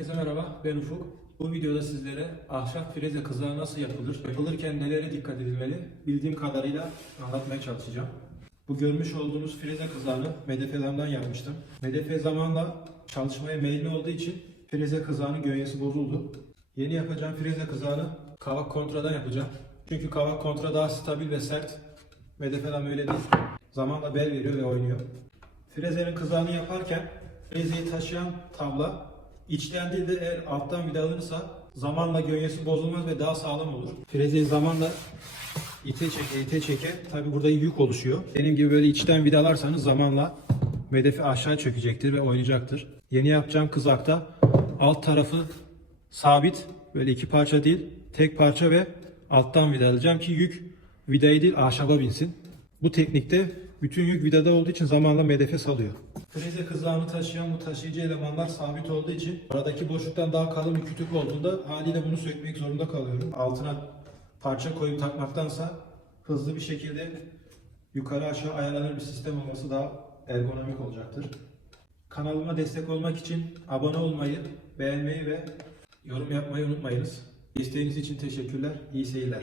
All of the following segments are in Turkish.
Herkese merhaba, ben Ufuk. Bu videoda sizlere ahşap freze kızağı nasıl yapılır, yapılırken nelere dikkat edilmeli, bildiğim kadarıyla anlatmaya çalışacağım. Bu görmüş olduğunuz freze kızağını MDF'den yapmıştım. MDF zamanla çalışmaya meyilli olduğu için freze kızağının gönyesi bozuldu. Yeni yapacağım freze kızağını kavak kontradan yapacağım. Çünkü kavak kontra daha stabil ve sert. MDF'den öyle değil. Zamanla bel veriyor ve oynuyor. Frezenin kızağını yaparken frezeyi taşıyan tabla içten değil de eğer alttan vidalanırsa zamanla gönyesi bozulmaz ve daha sağlam olur. Frezeyi zamanla ite çeke tabi burada yük oluşuyor. Benim gibi böyle içten vidalarsanız zamanla medefi aşağı çökecektir ve oynayacaktır. Yeni yapacağım kızakta alt tarafı sabit, böyle iki parça değil tek parça ve alttan vidalayacağım ki yük vidayı değil ahşaba binsin. Bu teknikte bütün yük vidada olduğu için zamanla medefe salıyor. Freze kızağını taşıyan bu taşıyıcı elemanlar sabit olduğu için aradaki boşluktan daha kalın bir kütük olduğunda haliyle bunu sökmek zorunda kalıyorum. Altına parça koyup takmaktansa hızlı bir şekilde yukarı aşağı ayarlanır bir sistem olması daha ergonomik olacaktır. Kanalıma destek olmak için abone olmayı, beğenmeyi ve yorum yapmayı unutmayınız. Desteğiniz için teşekkürler. İyi seyirler.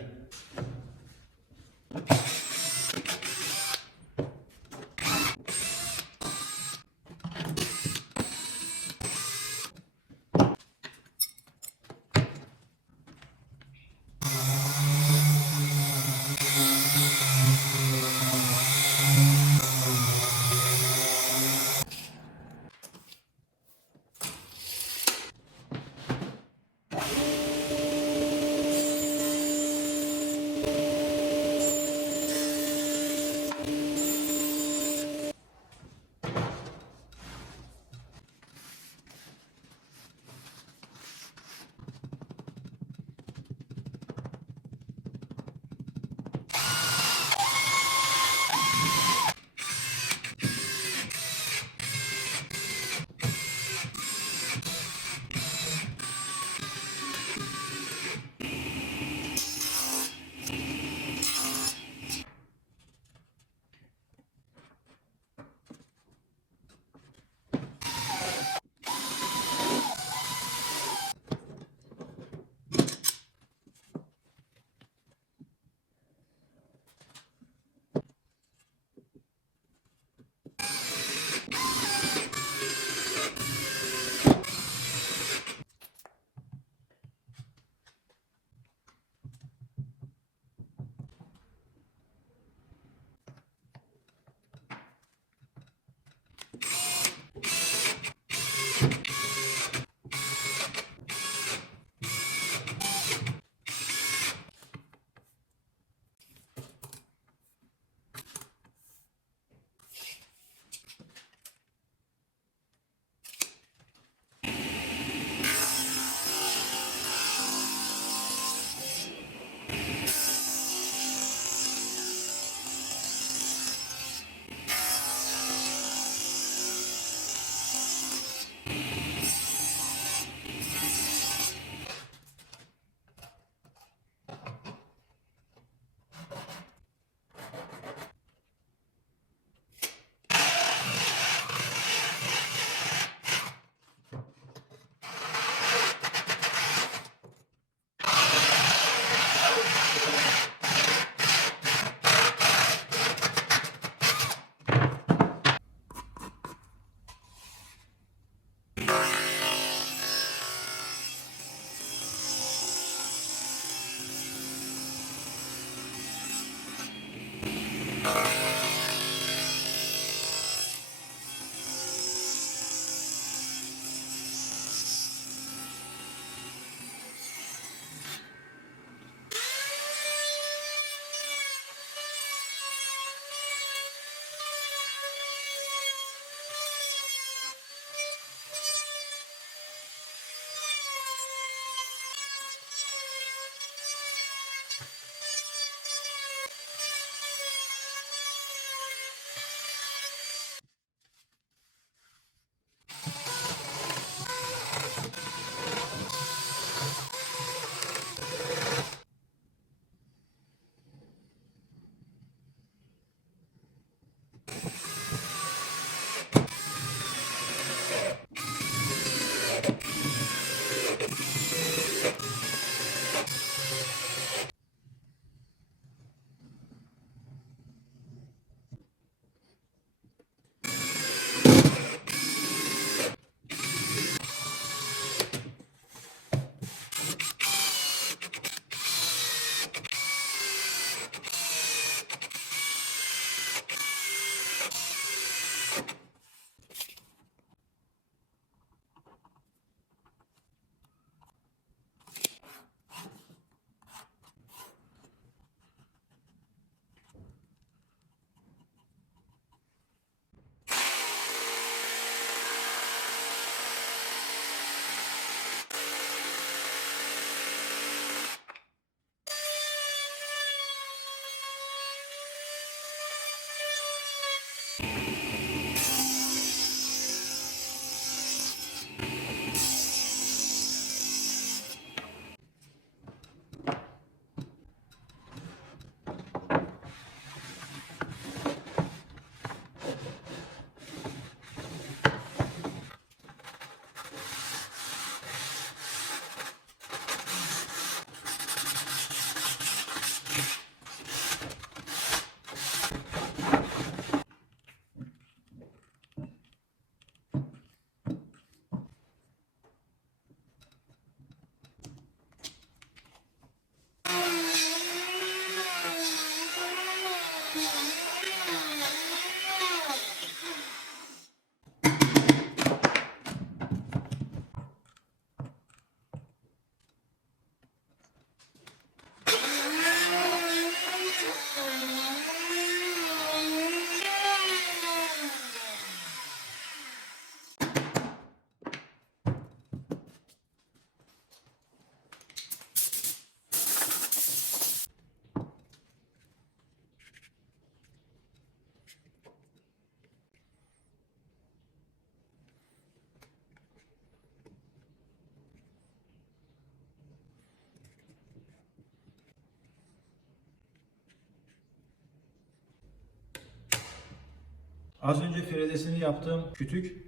Az önce frezesini yaptığım kütük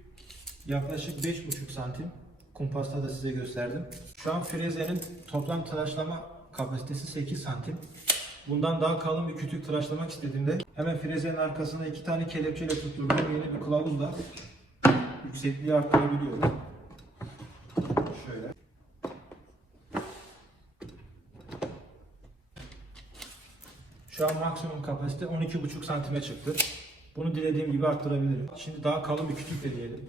yaklaşık 5,5 santim. Kumpasta da size gösterdim. Şu an frezenin toplam tıraşlama kapasitesi 8 santim. Bundan daha kalın bir kütük tıraşlamak istediğimde hemen frezenin arkasına 2 tane kelepçeyle tutturduğum yeni bir kılavuzla yüksekliği arttırabiliyorum. Şöyle. Şu an maksimum kapasite 12,5 santime çıktı. Bunu dilediğim gibi arttırabilirim. Şimdi daha kalın bir kütük deneyelim.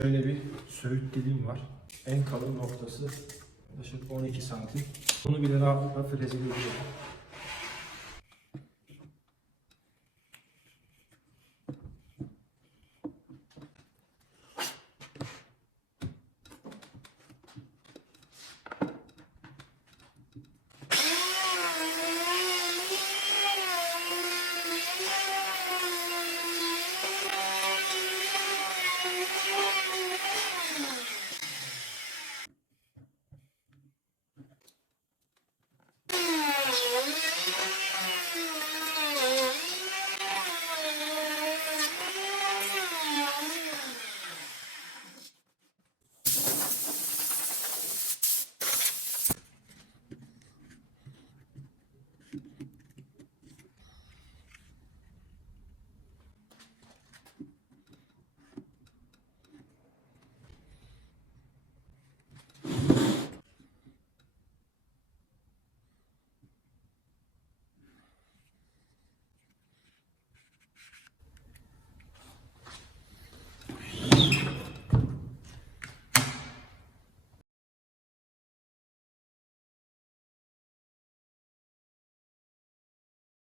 Böyle bir söğüt dilim var. En kalın noktası yaklaşık 12 santim. Bunu bile rahatlıkla frezeleyebilirim.